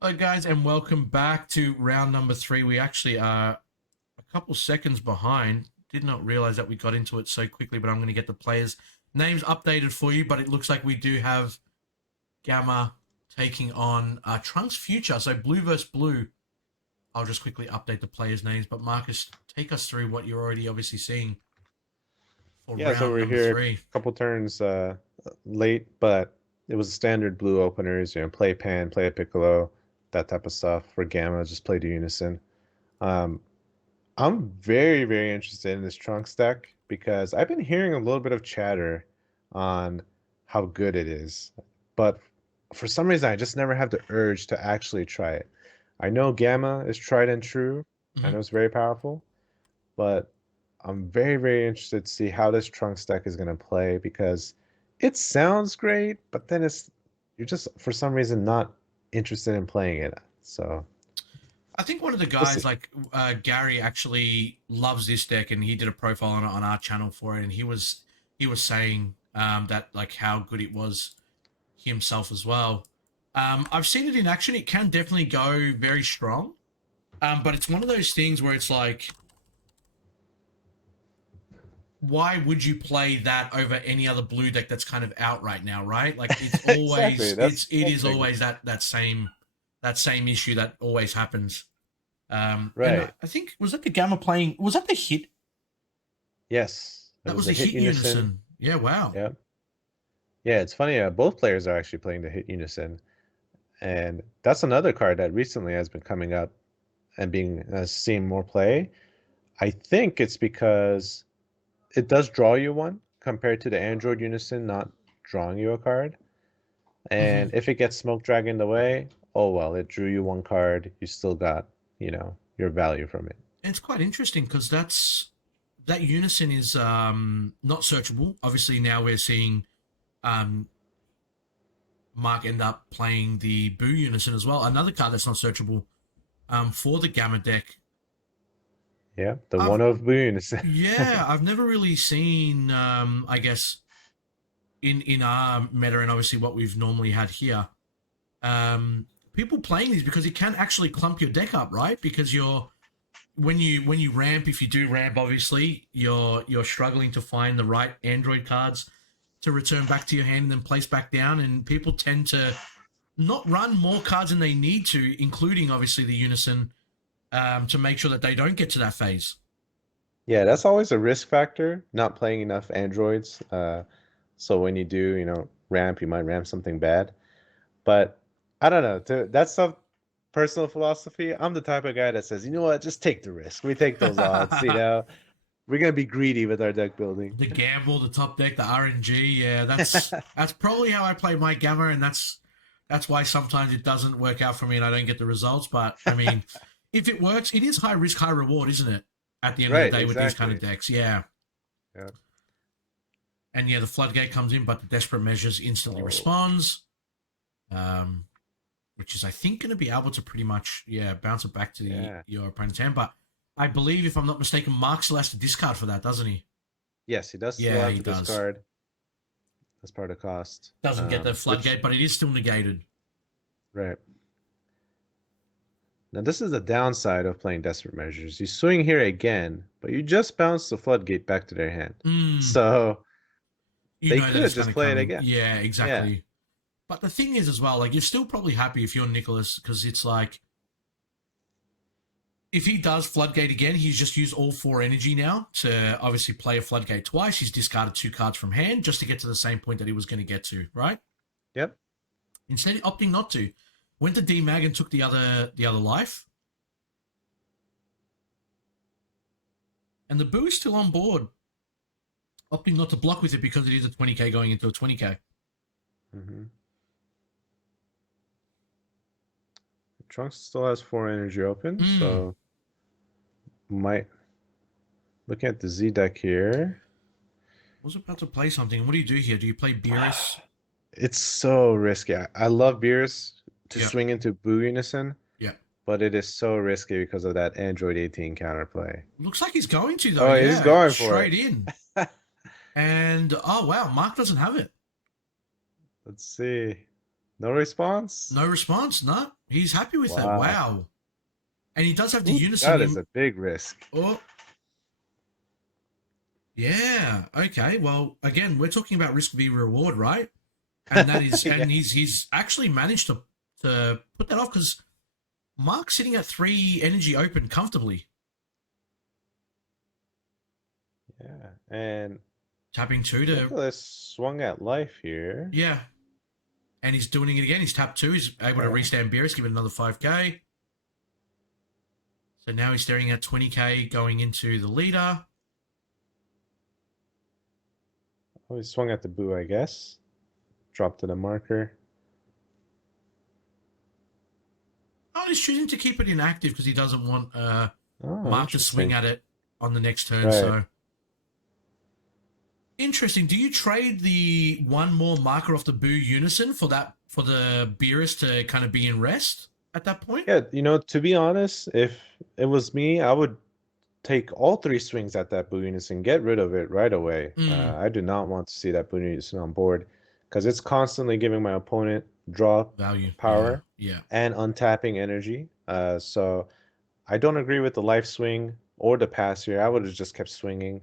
Hello, guys, and welcome back to round number three. We actually are a couple seconds behind. Did not realize that we got into it so quickly, but I'm going to get the players' names updated for you. But it looks like we do have Gamma taking on Trunks Future. So blue versus blue. I'll just quickly update the players' names. But Marcus, take us through what you're already obviously seeing for Yeah, so round we're number here three. a couple turns late, but it was a standard blue openers, play Pan, play a Piccolo, that type of stuff. For Gamma, just play to Unison. Um, I'm very, very interested in this Trunks deck because I've been hearing a little bit of chatter on how good it is, but for some reason I just never have the urge to actually try it. I know Gamma is tried and true. I Mm-hmm. know it's very powerful, but I'm very, very interested to see how this Trunks deck is going to play because it sounds great, but then you're just for some reason not interested in playing it. So I think one of the we'll guys, see. like Gary, actually loves this deck, and he did a profile on it on our channel for it, and he was saying that like how good it was himself as well. I've seen it in action. It can definitely go very strong, but it's one of those things where it's like, why would you play that over any other blue deck that's kind of out right now, right? Like it's Exactly. always That's it that's is my always that same issue that always happens. And right. I think was that the Gamma playing? Was that the hit? Yes, it That was was the the hit hit unison. unison. Yeah, wow. Yeah, yeah. It's funny. Both players are actually playing the hit unison, and that's another card that recently has been coming up and being seeing more play. I think it's because it does draw you one compared to the Android Unison not drawing you a card. Hmm. And if it gets Smoke Dragoned away, oh well, it drew you one card. You still got, your value from it. And it's quite interesting because that unison is not searchable. Obviously, now we're seeing um, Mark end up playing the Boo unison as well. Another card that's not searchable for the Gamma deck. Yeah, the I've one of Blue Unison. Yeah, I've never really seen. I guess in our meta and obviously what we've normally had here, people playing these because it can actually clump your deck up, right? Because when you ramp, if you do ramp, obviously you're struggling to find the right Android cards to return back to your hand and then place back down, and people tend to not run more cards than they need to, including obviously the Unison, to make sure that they don't get to that phase. Yeah, that's always a risk factor, not playing enough androids. So when you do, ramp, you might ramp something bad. But I don't know. That's some personal philosophy. I'm the type of guy that says, you know what, just take the risk. We take those odds, We're gonna be greedy with our deck building. The gamble, the top deck, the RNG. Yeah, that's probably how I play my Gamma, and that's why sometimes it doesn't work out for me and I don't get the results. But I mean, if it works, it is high risk, high reward, isn't it? At the end of the Right, day, with these kind of exactly. decks, yeah. Yeah. And yeah, the floodgate comes in, but the desperate measures instantly Oh, responds, um, which is I think going to be able to pretty much bounce it back to yeah. your opponent's hand. But I believe, if I'm not mistaken, Mark still has to discard for that, doesn't he? Yes, he does still Yeah, have he to does. discard as part of cost. Doesn't get the Which floodgate, but it is still negated. right. Now this is the downside of playing desperate measures. You swing here again, but you just bounce the floodgate back to their hand. Mm, So you they know that could it's going just to play come it in. again. Yeah, Yeah. exactly. But the thing is, as well, like you're still probably happy if you're Nicholas, because it's like if he does floodgate again, he's just used all four energy now to obviously play a floodgate twice. He's discarded two cards from hand just to get to the same point that he was going to get to, right? Yep. Instead, opting not to. Went to D-Mag and took the other life, and the Boo is still on board, opting not to block with it because it is a 20k going into a 20k. Hmm. Trunks still has four energy open, Mm. so might looking at the Z deck here. I was about to play something. What do you do here? Do you play Beerus? It's so risky. I love Beers to Yep. swing into Boo Unison, Yep. but it is so risky because of that Android 18 counterplay. Looks like he's going to though. Oh, he's Yeah, going for straight it. in. And oh wow, Mark doesn't have it. Let's see. No response? No response. No, he's happy with that. Wow. Wow. And he does have the Ooh, unison that is in. a big risk. Oh, yeah. Okay. Well, again, we're talking about risk v reward, right? And that is, Yeah. and he's actually managed to put that off because Mark's sitting at 3 energy open comfortably, Yeah. And tapping 2 to Nicholas swung at life here. yeah, and he's doing it again. He's tapped 2. He's able to Okay. restand Beerus, give it another 5k. So now he's staring at 20k going into the leader. Oh, he swung at the boo, I guess. Dropped to the marker. Oh, he's choosing to keep it inactive because he doesn't want Oh, Mark to swing interesting. at it on the next turn. Right. So interesting. Do you trade the one more marker off the boo unison for the Beerus to kind of be in rest at that point? Yeah, to be honest, if it was me, I would take all 3 swings at that boo unison, get rid of it right away. Mm. I do not want to see that boo unison on board because it's constantly giving my opponent draw Value. power Yeah. and untapping energy. So I don't agree with the life swing or the pass here. I would have just kept swinging.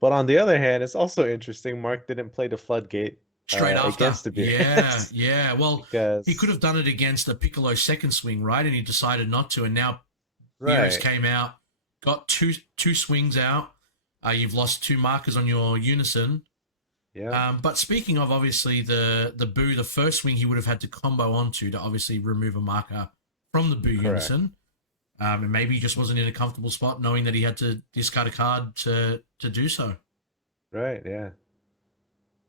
But on the other hand, it's also interesting. Mark didn't play the floodgate Straight after. against the Yeah. Beerus. Yeah. Well, Because he could have done it against the Piccolo second swing, right? And he decided not to. And now Beerus right. came out, got two swings out. You've lost 2 markers on your unison. Yeah. But speaking of obviously the boo, the first swing he would have had to combo onto to obviously remove a marker from the boo Correct. unison. And maybe he just wasn't in a comfortable spot knowing that he had to discard a card to do so. Right, yeah.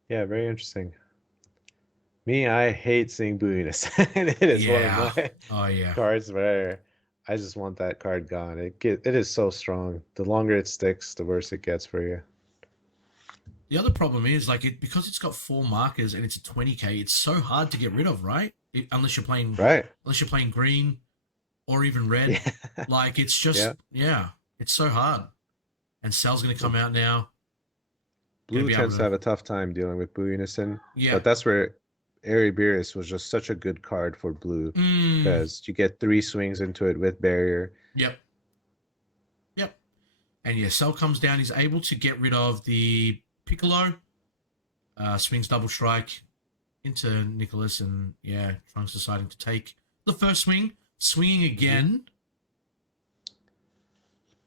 Yeah, very interesting. Me, I hate seeing boo unison. It is one Yeah. of my Oh yeah. cards where I just want that card gone. It is so strong. The longer it sticks, the worse it gets for you. The other problem is because it's got 4 markers and it's a 20k. It's so hard to get rid of, right? Unless you're playing Right. green or even red. Yeah. Like it's just Yeah. it's so hard. And Cell's gonna come out now. Blue be able tends to- to have a tough time dealing with boo unison. Yeah. But that's where Airy Beerus was just such a good card for blue because you get 3 swings into it with barrier. Yep. And yeah, Cell comes down. He's able to get rid of the Piccolo. Swings double strike into Nicholas, and yeah, Trunks deciding to take the first swing. Swinging again.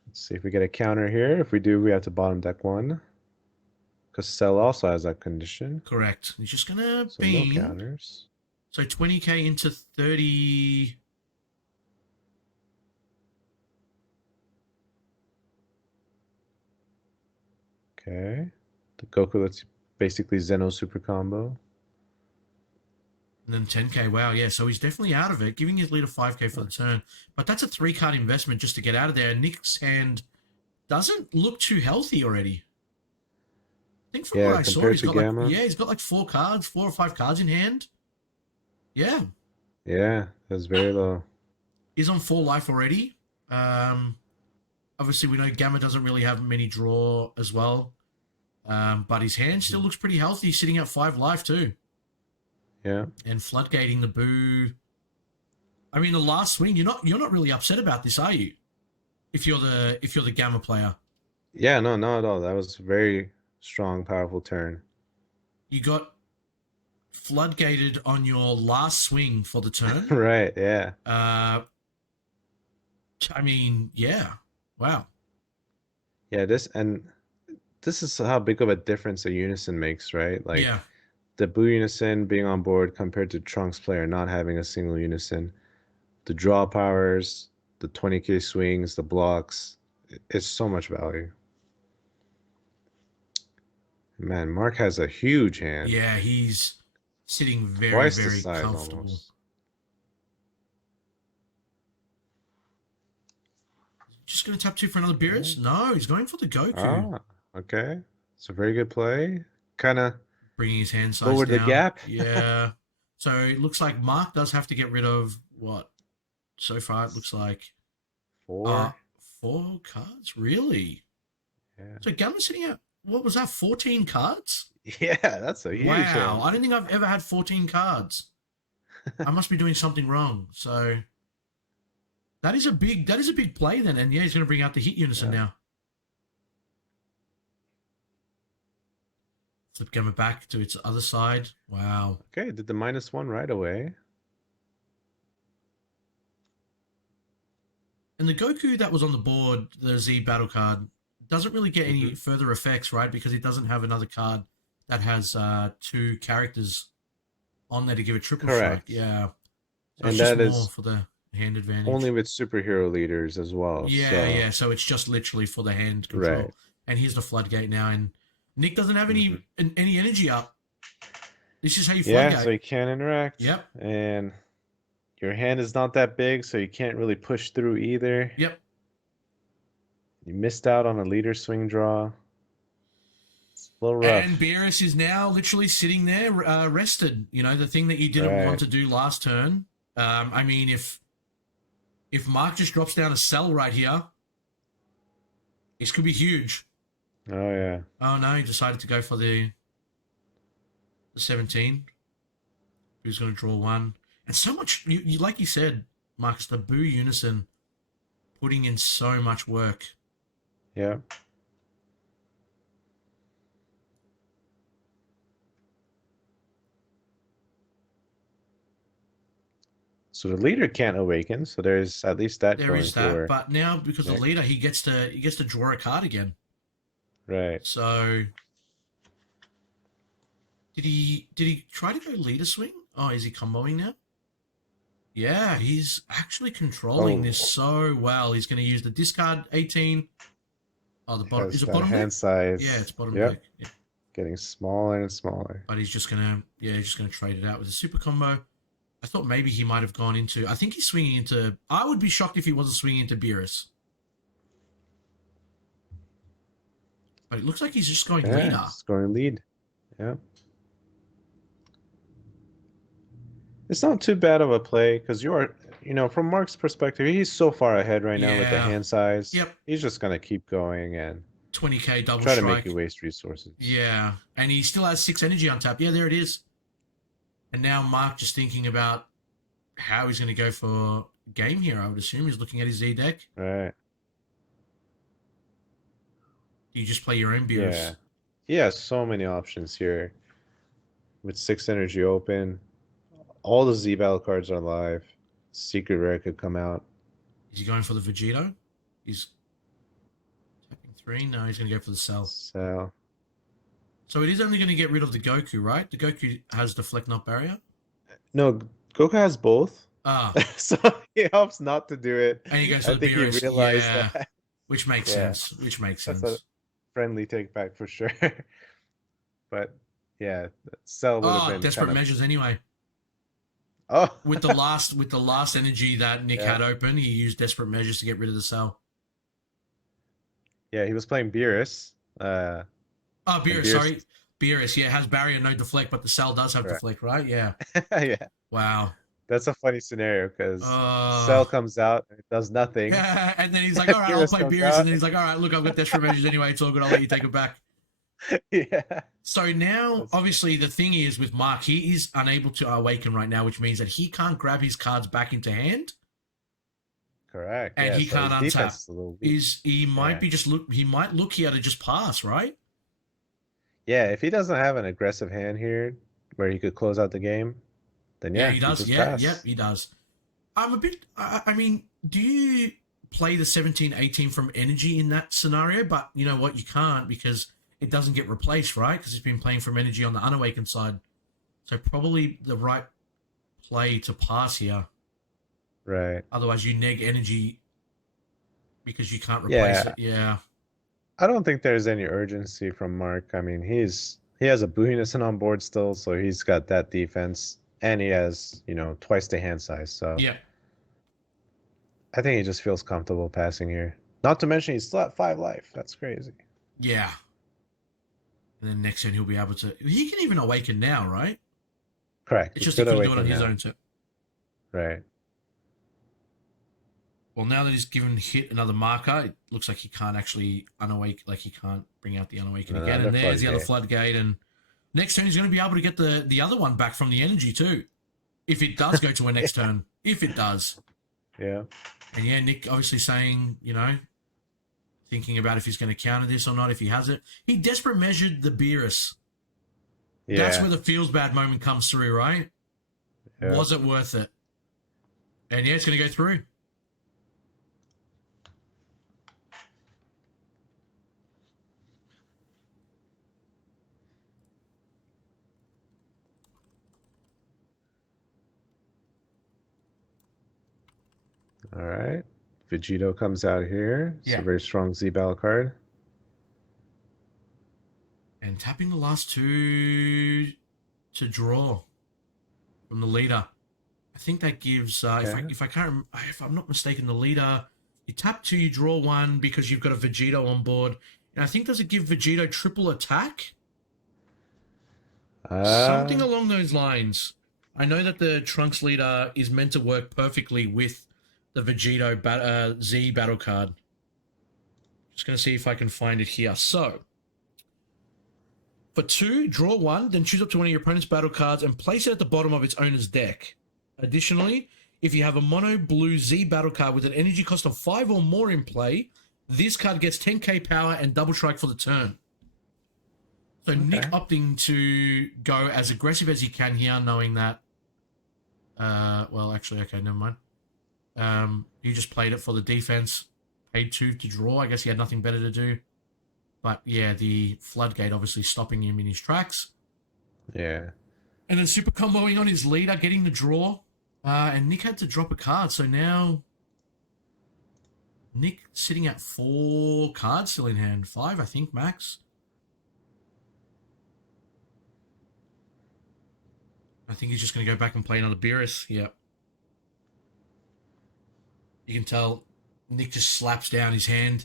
Let's see if we get a counter here. If we do, we have to bottom deck 1. Because Cell also has that condition. Correct. He's just gonna So beam. no counters. So 20k into 30. Okay. The Goku lets basically Zeno super combo. And then 10k. Wow, yeah. So he's definitely out of it, giving his leader 5k for the turn. But that's a 3-card investment just to get out of there. Nick's hand doesn't look too healthy already. I think from what I saw, he's got he's got 4 or 5 cards in hand. Yeah. Yeah, that's very low. He's on 4 life already. Obviously, we know Gamma doesn't really have many draw as well. But his hand still looks pretty healthy, sitting at 5 life too. Yeah. And floodgating the boo. I mean, the last swing, you're not really upset about this, are you? If you're the Gamma player. Yeah, no, not at all. That was a very strong, powerful turn. You got floodgated on your last swing for the turn. Right, yeah. I mean, yeah. Wow. Yeah, this is how big of a difference a unison makes, right? Like Yeah. the Boo unison being on board compared to Trunks player not having a single unison. The draw powers, the 20k swings, the blocks, it's so much value. Man, Mark has a huge hand. Yeah, he's sitting very, Twice the very size comfortable. almost. Just going to tap 2 for another Beerus? No, he's going for the Goku. Ah, okay. It's a very good play. Kind of Bringing his hand size lower down. the gap. Yeah. So it looks like Mark does have to get rid of what? So far, it looks like 4. 4 cards? Really? Yeah. So Gamma's sitting at what was that? 14 cards? Yeah, that's a huge Wow, hand. I don't think I've ever had 14 cards. I must be doing something wrong. So that is a big play then, and yeah, he's going to bring out the hit unison Yeah. now. Flip gamma back to its other side. Wow. Okay, did the -1 right away. And the Goku that was on the board, the Z battle card, doesn't really get any Mhm. further effects, right? Because it doesn't have another card that has 2 characters on there to give a triple strike. Correct. Yeah. So it's And just that more is for the hand advantage. only with superhero leaders as well. Yeah, So yeah. So it's just literally for the hand right. control. And here's the floodgate now, and Nick doesn't have Mhm. any energy up. This is how you Yeah, so floodgate. you can't interact. Yep. And your hand is not that big, so you can't really push through either. Yep. You missed out on a leader swing draw. It's a little rough. And Beerus is now literally sitting there rested. You know, the thing that you didn't want to do last turn. I mean, if Mark just drops down a cell right here, this could be huge. Oh yeah. Oh no, he decided to go for the 17. Who's going to draw 1? And so much, you like you said, Marcus, the Boo Unison putting in so much work. Yeah. So the leader can't awaken, so there's at least that There going is that, for but now because the Nick. leader, he gets to draw a card again. Right. So did he try to go leader swing? Oh, is he comboing now? Yeah, he's actually controlling this so well. He's going to use the discard 18. Oh, the bottom is it that bottom hand deck? size. Yeah, it's bottom Yep. deck. Yeah. Getting smaller and smaller. But he's just gonna trade it out with a super combo. I thought maybe he might have gone into. I think he's swinging into. I would be shocked if he wasn't swinging into Beerus. But it looks like he's just going leader. It's going lead. Yeah. It's not too bad of a play because you're, from Mark's perspective, he's so far ahead right now with the Yeah. hand size. Yep. He's just gonna keep going and 20k double try strike. to make you waste resources. Yeah, and he still has 6 energy on tap. Yeah, there it is. And now Mark just thinking about how he's going to go for game here. I would assume he's looking at his Z deck. Right. Do you just play your own Beerus? Yeah. He has so many options here. With 6 energy open. All the Z battle cards are live. Secret rare could come out. Is he going for the Vegito? He's tapping 3. No, he's going to go for the cell. So it is only going to get rid of the Goku, right? The Goku has deflect not barrier. No, Goku has both. Ah, So he opts not to do it. and he goes I to the think he Beerus. realized Yeah, that. which makes Yeah. sense. Which makes That's sense. a friendly take back for sure. But yeah, Cell would have been Desperate kind of... measures anyway. Oh, With the last energy that Nick Yeah. had open, he used desperate measures to get rid of the cell. yeah, he was playing Beerus. Oh, Beerus, Beerus- sorry. Beerus, yeah, has barrier, no deflect, but the cell does have Correct. deflect, right? Yeah. Yeah, Wow. that's a funny scenario because Uh, Cell comes out and it does nothing. Yeah, and then he's like, all right, I'll Beerus play comes Beerus. out. And then he's like, all right, look, I've got desperate measures anyway. It's all good. I'll let you take it back. Yeah. So now, That's obviously, the thing is with Mark, he is unable to awaken right now, which means that he can't grab his cards back into hand. Correct. And yeah, he so can't his defense untap. is a little weak. He might Yeah. be just he might look here to just pass, right? Yeah, if he doesn't have an aggressive hand here where he could close out the game, then yeah, he does. just Yeah, pass. he does. I'm a bit. I mean, do you play the 17-18 from energy in that scenario? But you know what, you can't because it doesn't get replaced, right? Because it's been playing from energy on the unawakened side. So probably the right play to pass here. Right. Otherwise, you neg energy because you can't replace Yeah. it. Yeah. I don't think there's any urgency from Mark. I mean, he has a Boo Unison on board still, so he's got that defense, and he has, twice the hand size. So Yeah. I think he just feels comfortable passing here. Not to mention he's still at 5 life. That's crazy. Yeah. And then next turn he'll be able to. He can even awaken now, right? Correct. It's He just he could couldn't do it on awaken his now. own turn. Right. well, now that he's given hit another marker, it looks like he can't actually unawake, like he can't bring out the unawaken again. And there's the other floodgate. And next turn, he's going to be able to get the other one back from the energy too. If it does go to a next turn. If it does. Yeah. And yeah, Nick obviously saying, you know, thinking about if he's going to counter this or not, if he has it. He desperate measured the Beerus. Yeah. That's where the feels bad moment comes through, right? Yeah. Was it worth it? And yeah, it's going to go through. All right. Vegito comes out here. It's Yeah. a very strong Z battle card. And tapping the last two to draw from the leader. I think that gives, if I'm not mistaken, the leader, you tap 2, you draw 1 because you've got a Vegito on board. And I think, does it give Vegito triple attack? Something along those lines. I know that the Trunks leader is meant to work perfectly with the Vegito Z battle card. Just going to see if I can find it here. So, for 2, draw 1, then choose up to one of your opponent's battle cards and place it at the bottom of its owner's deck. Additionally, if you have a mono blue Z battle card with an energy cost of 5 or more in play, this card gets 10k power and double strike for the turn. So okay. Nick opting to go as aggressive as he can here, knowing that... well, actually, okay, never mind. He just played it for the defense. Paid 2 to draw. I guess he had nothing better to do. But yeah, the floodgate obviously stopping him in his tracks. Yeah. And then super comboing on his leader, getting the draw. And Nick had to drop a card. So now Nick sitting at 4 cards still in hand. 5, I think, max. I think he's just going to go back and play another Beerus. Yep. You can tell Nick just slaps down his hand.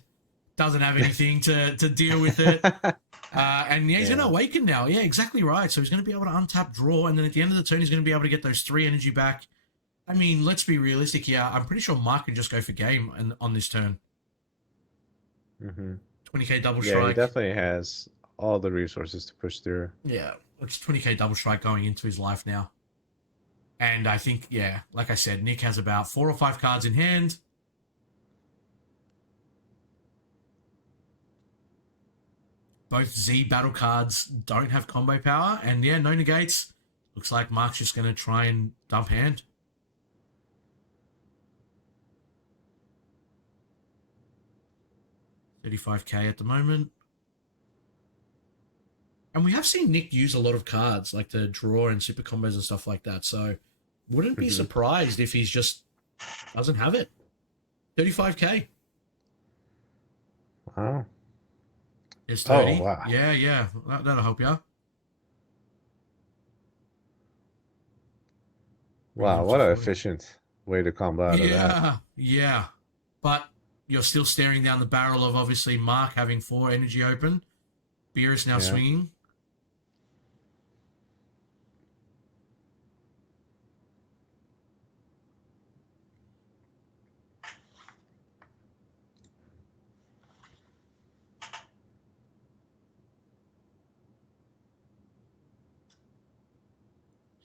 Doesn't have anything to deal with it. And yeah, he's going to awaken now. Yeah, exactly right. So he's going to be able to untap, draw, and then at the end of the turn, he's going to be able to get those 3 energy back. I mean, let's be realistic here. I'm pretty sure Mark can just go for game on this turn. 20k double strike. Yeah, he definitely has all the resources to push through. Yeah, it's 20k double strike going into his life now. And I think, yeah, like I said, Nick has about 4 or 5 cards in hand. Both Z battle cards don't have combo power. And yeah, no negates. Looks like Mark's just going to try and dump hand. $35k at the moment. And we have seen Nick use a lot of cards, like the draw and super combos and stuff like that. So wouldn't be surprised if he's just doesn't have it. 35k. Wow. It's 30. Oh, wow. Yeah. That'll help you. Wow, what an efficient way to combo out of that. Yeah. But you're still staring down the barrel of, obviously, Mark having 4 energy open. Beerus now swinging.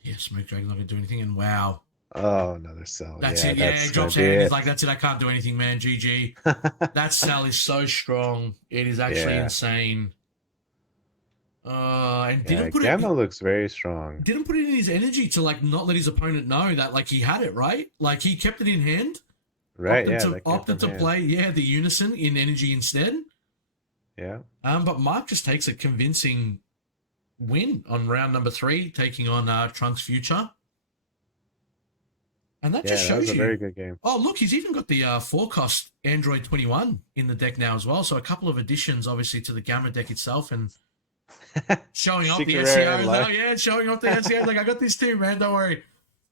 Yeah, Smoke Dragon's not going to do anything, and wow. Oh, another cell. That's it, yeah. He drops hand. He's like, that's it, I can't do anything, man. GG. That cell is so strong. It is actually insane. And didn't put Gamma looks very strong. Didn't put it in his energy to, like, not let his opponent know that, like, he had it, right? Like, he kept it in hand. Right, Opted to play, the Unison in energy instead. Yeah. But Mark just takes a convincing win on round number 3, taking on Trunks Future. And that just shows you. You. A very good game. Oh, look, he's even got the 4-cost Android 21 in the deck now as well. So a couple of additions, obviously, to the Gamma deck itself, and showing off the SEOs. Yeah, showing off the SEOs. Like, I got this too, man. Don't worry.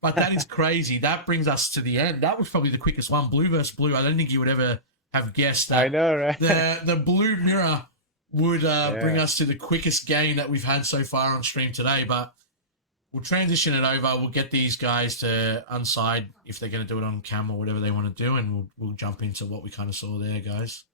But that is crazy. That brings us to the end. That was probably the quickest one. Blue versus blue. I don't think you would ever have guessed that. I know, right? The blue mirror would bring us to the quickest game that we've had so far on stream today. But we'll transition it over. We'll get these guys to unside if they're going to do it on cam or whatever they want to do, and we'll jump into what we kind of saw there, guys.